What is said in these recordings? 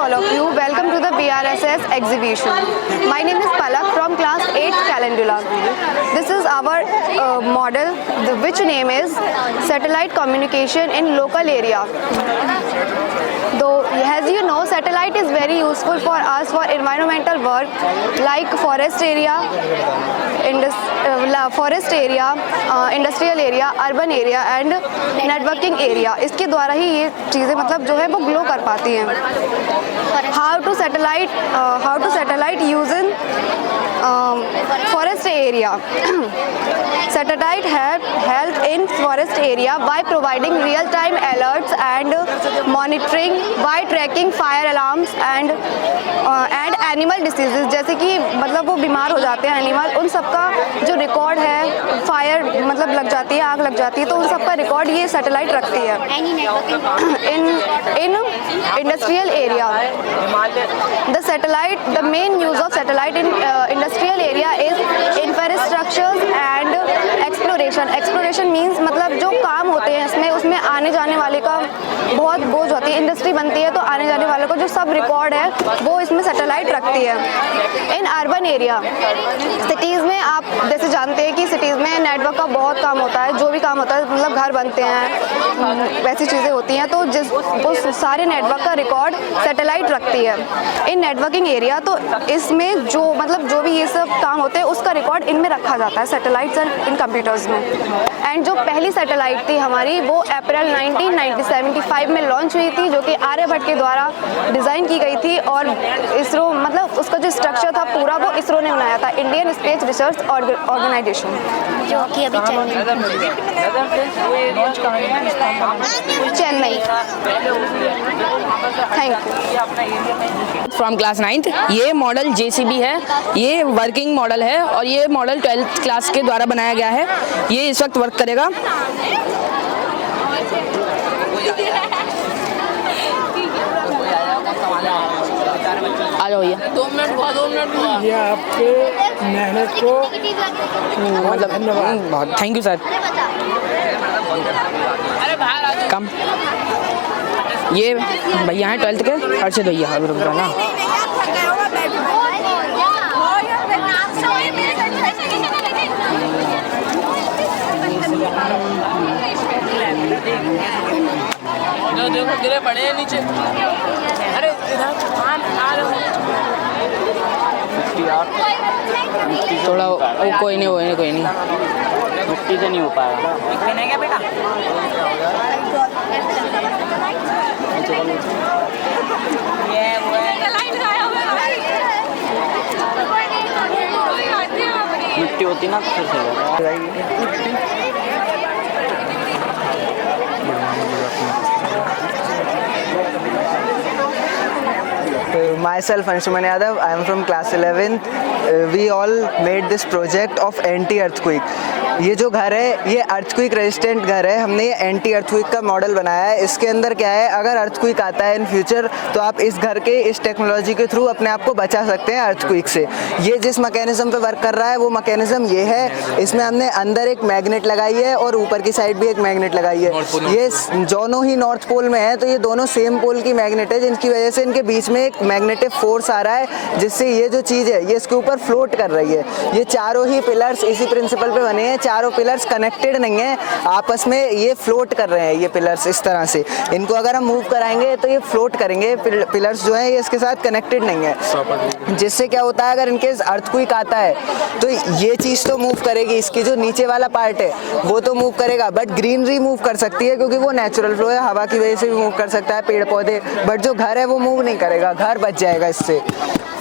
All of you, welcome to the BRSS exhibition. My name is Palak from class 8 Calendula. This is our model, which name is Satellite Communication in Local Area. Though, as you know, satellite is very useful for us for environmental work like forest area, industrial area, urban area and networking area. इसके द्वारा ही ये चीज़ें मतलब जो है वो glow कर पाती हैं. How to satellite use in forest area. Satellite help in forest area by providing real-time alerts and monitoring by tracking fire alarms and animal diseases. जैसे कि मतलब वो बीमार हो जाते हैं एनिमल, उन सब का जो रिकॉर्ड है, फायर मतलब लग जाती है, आग लग जाती है, तो उन सब का रिकॉर्ड ये सैटेलाइट रखती है. In industrial area, the main use of satellite in industrial area is infrastructures and exploration means मतलब जो काम होते हैं इसमें उसमें आने जाने वाले का बहुत बोझ होती है. इंडस्ट्री बनती है तो आने जाने वाले को जो सब रिकॉर्ड है वो इसमें सैटेलाइट रखती है. इन अर्बन एरिया, सिटीज़ में आप जैसे जानते हैं कि सिटीज़ में नेटवर्क का बहुत काम होता है. जो भी काम होता है मतलब घर बनते हैं, वैसी चीज़ें होती हैं, तो वो सारे नेटवर्क का रिकॉर्ड सैटेलाइट रखती है. इन नेटवर्किंग एरिया तो इसमें जो मतलब जो भी ये सब काम होते हैं उसका रिकॉर्ड इनमें रखा जाता है सैटेलाइट्स एंड इन कंप्यूटर्स में. एंड जो पहली सैटेलाइट थी हमारी वो अप्रैल 1975 में लॉन्च हुई थी, जो कि आर्यभट्ट के द्वारा डिज़ाइन की गई थी. और इसरो मतलब उसका जो स्ट्रक्चर था पूरा वो इसरो ने बनाया था, इंडियन स्पेस रिसर्च ऑर्गेनाइजेशन, जो कि अभी Chennai. Thank you. From class 9th. ये मॉडल JCB है, ये वर्किंग मॉडल है और ये मॉडल 12th क्लास के द्वारा बनाया गया है. ये इस वक्त वर्क करेगा. आ जाओ भैया. 2 मिनट. ये आपके मेहनत को मतलब थैंक यू सर. कम ये भैया हैं 12th के, अर्षद भैया. अभी रुक जाओ ना. देखो गिरे पड़े हैं नीचे. अरे इधर थोड़ा कोई नहीं मिट्टी से नहीं हो पाएगा. क्या बेटा? मिट्टी होती ना तो फिर Myself Anshuman Yadav, I am from class 11th. We all made this project of anti-earthquake. ये जो घर है ये अर्थक्विक रेजिस्टेंट घर है. हमने ये एंटी अर्थक्विक का मॉडल बनाया है. इसके अंदर क्या है, अगर अर्थक्विक आता है इन फ्यूचर तो आप इस घर के इस टेक्नोलॉजी के थ्रू अपने आप को बचा सकते हैं अर्थक्विक से. ये जिस मैकेनिज्म पे वर्क कर रहा है वो मैकेनिज्म ये है. इसमें हमने अंदर एक मैग्नेट लगाई है और ऊपर की साइड भी एक मैग्नेट लगाई है. ये दोनों ही नॉर्थ पोल में है, तो ये दोनों सेम पोल की मैग्नेट है, जिनकी वजह से इनके बीच में एक मैग्नेटिक फोर्स आ रहा है, जिससे ये जो चीज़ है ये इसके ऊपर फ्लोट कर रही है. ये चारों ही पिलर्स इसी प्रिंसिपल पे बने हैं. चारों पिलर्स कनेक्टेड नहीं है आपस में, ये फ्लोट कर रहे हैं. ये पिलर्स इस तरह से, इनको अगर हम मूव कराएंगे तो ये फ्लोट करेंगे. पिलर्स जो हैं ये इसके साथ कनेक्टेड नहीं है, जिससे क्या होता है अगर इनके अर्थक्वेक आता है तो ये चीज़ तो मूव करेगी, इसकी जो नीचे वाला पार्ट है वो तो मूव करेगा, बट ग्रीनरी मूव कर सकती है क्योंकि वो नेचुरल फ्लो है, हवा की वजह से भी मूव कर सकता है, पेड़ पौधे. बट जो घर है वो मूव नहीं करेगा, घर बच जाएगा इससे.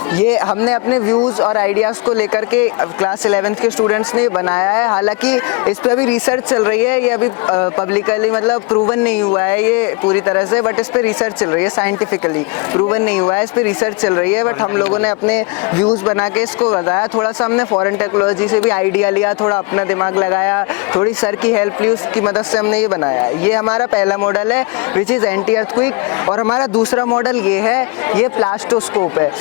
ये हमने अपने व्यूज़ और आइडियाज़ को लेकर के क्लास 11th के स्टूडेंट्स ने बनाया है. हालांकि इस पर अभी रिसर्च चल रही है, ये अभी पब्लिकली मतलब प्रूवन नहीं हुआ है ये पूरी तरह से, बट इस पर रिसर्च चल रही है. साइंटिफिकली प्रूवन नहीं हुआ है, इस पर रिसर्च चल रही है. बट हम लोगों ने अपने व्यूज़ बना के इसको बताया. थोड़ा सा हमने फॉरेन टेक्नोलॉजी से भी आइडिया लिया, थोड़ा अपना दिमाग लगाया, थोड़ी सर की हेल्प ली, उसकी मदद से हमने ये बनाया. ये हमारा पहला मॉडल है विच इज़ एंटी अर्थक्वेक. और हमारा दूसरा मॉडल ये है, ये प्लास्टोस्कोप है.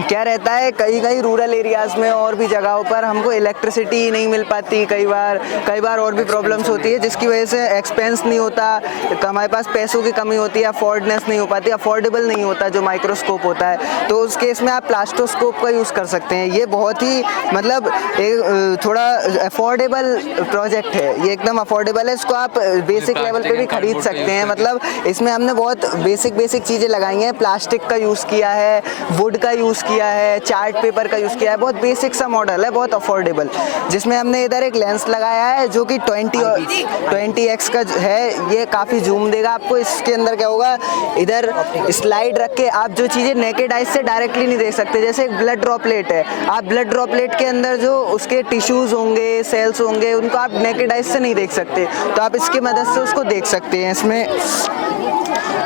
क्या रहता है, कई कई रूरल एरियाज़ में और भी जगहों पर हमको इलेक्ट्रिसिटी नहीं मिल पाती, कई बार और भी प्रॉब्लम्स होती है, जिसकी वजह से एक्सपेंस नहीं होता, हमारे पास पैसों की कमी होती है, अफोर्डनेस नहीं हो पाती, अफोर्डेबल नहीं होता जो माइक्रोस्कोप होता है। तो उस केस में आप प्लास्टोस्कोप का यूज़ कर सकते हैं। ये बहुत ही मतलब एक थोड़ा अफोर्डेबल प्रोजेक्ट है, ये एकदम अफोर्डेबल है, इसको आप बेसिक लेवल पे भी खरीद सकते हैं। मतलब इसमें हमने बहुत बेसिक चीज़ें लगाई हैं, प्लास्टिक का यूज़ किया है, वुड का यूज़ किया है, चार्ट पेपर का यूज़ किया है, बहुत बेसिक सा मॉडल है, बहुत अफोर्डेबल, जिसमें हमने इधर एक लेंस लगाया है जो कि 20x का है, ये काफ़ी जूम देगा आपको। इसके अंदर क्या होगा, इधर स्लाइड रख के आप जो चीज़ें नेकेड आइज से डायरेक्टली नहीं देख सकते, जैसे एक ब्लड ड्रॉपलेट है, आप ब्लड ड्रॉपलेट के अंदर जो उसके टिश्यूज़ होंगे, सेल्स होंगे, उनको आप नेकेड आइज से नहीं देख सकते, तो आप इसकी मदद से उसको देख सकते हैं। इसमें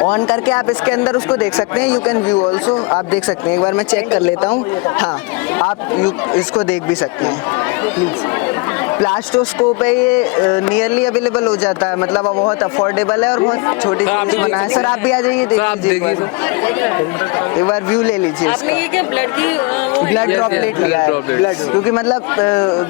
ऑन करके आप इसके अंदर उसको देख सकते हैं, यू कैन व्यू ऑल्सो, आप देख सकते हैं। एक बार मैं चेक कर लेता हूँ, हाँ आप इसको देख भी सकते हैं प्लीज़। प्लास्टोस्कोप है ये, नियरली अवेलेबल हो जाता है, मतलब बहुत अफोर्डेबल है और बहुत छोटी चीज़ बना है। सर आप भी आ जाइए, देख लीजिए एक बार व्यू ले लीजिए इसका। ब्लड ड्रॉपलेट लिया है, ब्लड, क्योंकि मतलब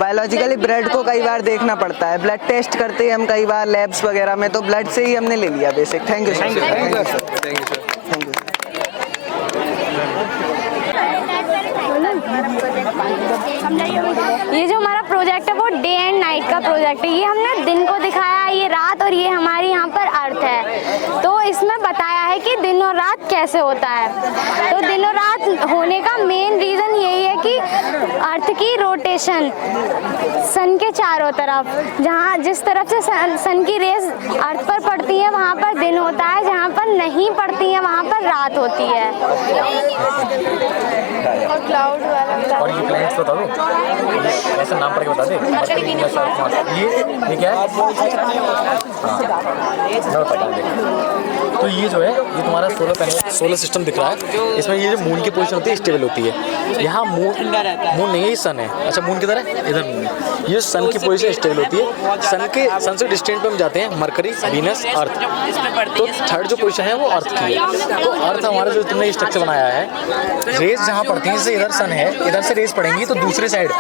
बायोलॉजिकली ब्लड को कई बार देखना पड़ता है, ब्लड टेस्ट करते हैं हम कई बार लैब्स वगैरह में, तो ब्लड से ही हमने ले लिया basic. Thank you sir, thank you sir, thank you. ये जो हमारा प्रोजेक्ट है वो डे एंड नाइट का प्रोजेक्ट है। ये हमने दिन को दिखाया, ये रात, और ये हमारी यहाँ पर अर्थ है। तो इसमें बताया है कि दिन और रात कैसे होता है। तो दिन और रात होने का मेन रीज़न यही है कि अर्थ की रोटेशन सन के चारों तरफ, जहाँ जिस तरफ से सन की रेज अर्थ पर पड़ती है वहाँ पर दिन होता है, जहाँ पर नहीं पड़ती है वहाँ पर रात होती है। और क्लाउड वाला और ये प्लैनेट्स बता दो, ऐसा नाम पढ़ के बता दे। ये क्या है? तो ये जो है, ये तुम्हारा सोलर सिस्टम दिख रहा है। इसमें ये जो मून की पोजीशन होती है स्टेबल होती है। यहाँ मून नहीं है, ये सन है। अच्छा मून किधर है? इधर मून है। ये सन की पोजीशन स्टेबल होती है। सन से डिस्टेंस पे हम जाते हैं मरकरी, वीनस, अर्थ। तो थर्ड जो पोजीशन है वो अर्थ की है। तो अर्थ हमारा जो तुमने स्ट्रक्चर बनाया है, रेज जहाँ पड़ती हैं, जैसे इधर सन है, इधर से रेज पड़ेंगी तो दूसरे साइड,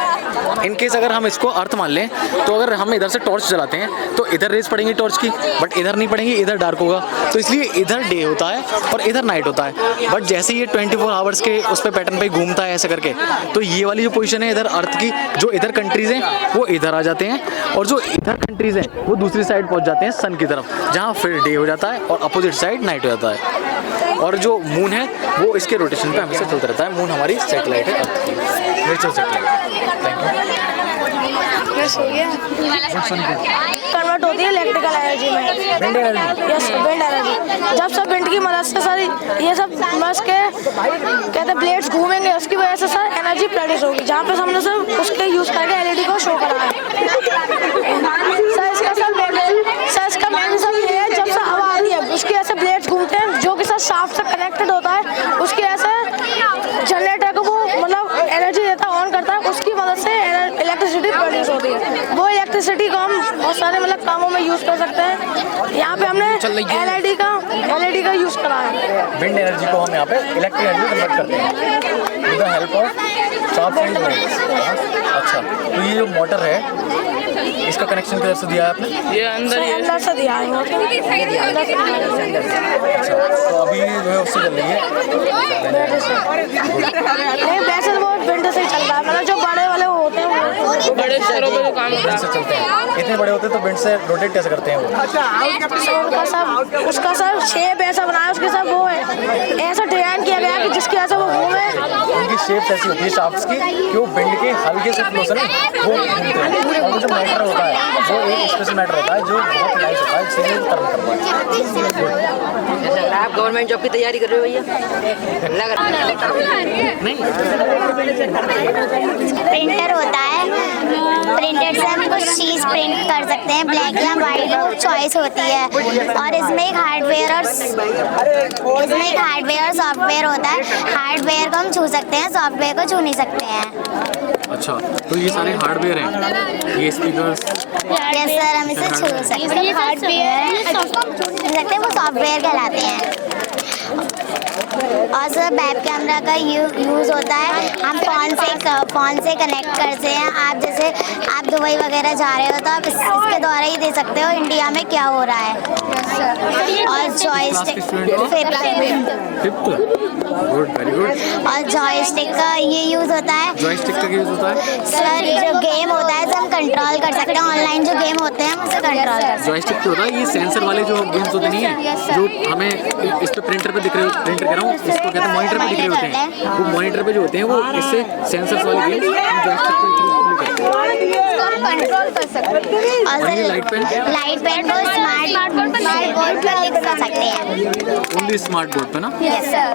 इन केस अगर हम इसको अर्थ मान लें, तो अगर हम इधर से टॉर्च जलाते हैं तो इधर रेज पड़ेंगी टॉर्च की, बट इधर नहीं पड़ेंगी, इधर डार्क होगा। तो इसलिए इधर डे होता है और इधर नाइट होता है। बट जैसे ये 24 आवर्स के उस पे पैटर्न पे घूमता है ऐसे करके, तो ये वाली जो पोजीशन है इधर अर्थ की, जो इधर कंट्रीज हैं वो इधर आ जाते हैं, और जो इधर कंट्रीज हैं वो दूसरी साइड पहुंच जाते हैं सन की तरफ, जहाँ फिर डे हो जाता है और अपोजिट साइड नाइट हो जाता है। और जो मून है वो इसके रोटेशन पे हमेशा चलता रहता है। मून हमारी सैटेलाइट है अर्थ की, natural satellite. Thank you. Convert होती है इलेक्ट्रिकल एनर्जी में, wind energy. Yes, wind energy. जब सब विंड की मदद से सर ये सब बस के कहते हैं ब्लेड्स घूमेंगे, उसकी वजह से सर एनर्जी प्रोड्यूस होगी, जहाँ पे हमने सर उसके यूज़ करके एलईडी को शो करा है। सर इसका मैकेनिज्म ये है, जब से हवा आती है उसकी ऐसे ब्लेड्स घूमते हैं जो कि सर शाफ्ट से कनेक्टेड होता है, उसकी ऐसे जनरेटर को वो मतलब एनर्जी देता है, ऑन करता है, उसकी मदद से इलेक्ट्रिसिटी प्रोड्यूस होती है। वो इलेक्ट्रिसिटी को हम बहुत सारे मतलब कामों में यूज़ कर सकते हैं। यहाँ पे हमने एलईडी का यूज़ करा है। विंड एनर्जी को हम यहाँ पे इलेक्ट्रिक एनर्जी कन्वर्ट करते हैं with the help of sharp wind blades. अच्छा, तो ये जो मोटर है इसका कनेक्शन किधर से दिया है आपने? ये अंदर से दिया है। अच्छा, तो अभी जो है उससे चल रही है नहीं, वैसे वो विंड से ही चल रहा है, मतलब जो बड़े वाले होते हैं वो बड़े शहरों में जो काम होता विंड से चलते हैं। इतने बड़े होते हैं तो विंड से रोटेट कैसे करते हैं वो? उसका सब शेप ऐसा बनाया, उसके सब वो है ऐसा डिजाइन किया गया है कि जिसकी वजह से वो घूमे। उनकी शेप ऐसी होती है शाफ्ट्स की कि वो विंड के हल्के से फ्लो से वो घूमते हैं। और जो मैटर होता है वो एक स्पेशल मैटर होता है जो बहुत नाइस होता है, जिससे वो टर्न करता है। आप गवर्नमेंट जॉब की तैयारी कर रहे हो भैया? प्रिंटर होता है, प्रिंटर से हम कुछ चीज़ प्रिंट कर सकते हैं, ब्लैक या वाइट वो चॉइस होती है। और इसमें एक हार्डवेयर और सॉफ्टवेयर होता है। हार्डवेयर को हम छू सकते हैं, सॉफ्टवेयर को छू नहीं सकते हैं। अच्छा, तो ये सारे हार्डवेयर हैं, ये स्पीकर्स? यस सर, हम इसे छू सकते हैं। हार्डवेयर वो सॉफ्टवेयर कहलाते हैं। और सर वेब कैमरा का यूज़ होता है, हम फ़ोन से कनेक्ट करते हैं। आप जैसे आप दुबई वगैरह जा रहे हो तो आप इसके द्वारा ही दे सकते हो इंडिया में क्या हो रहा है। और जॉयस्टिक गुड, वेरी गुड। और जॉयस्टिक का ये यूज़ होता है। जॉयस्टिक का यूज़ होता है सर जो गेम होता है हम कंट्रोल कर सकते हैं, ऑनलाइन जो गेम होते हैं हम उसे कंट्रोल कर सकते हैं। जॉयस्टिक पे होता है ये सेंसर वाले जो गेम्स होते नहीं है, जो हमें इस पे प्रिंटर पे दिख रहे प्रिंटर कह रहा हूँ, इसको कहते हैं मॉनिटर पे दिख रहे होते हैं। वो मॉनिटर पे जो होते हैं वो इससे सेंसर्स वाले गेम्स हम जॉयस्टिक पे करते हैं, कंट्रोल कर सकते हैं। और ये लाइट पेन को स्मार्ट बोर्ड पर लिख सकते हैं। ओनली स्मार्ट बोर्ड पे ना। Yes sir.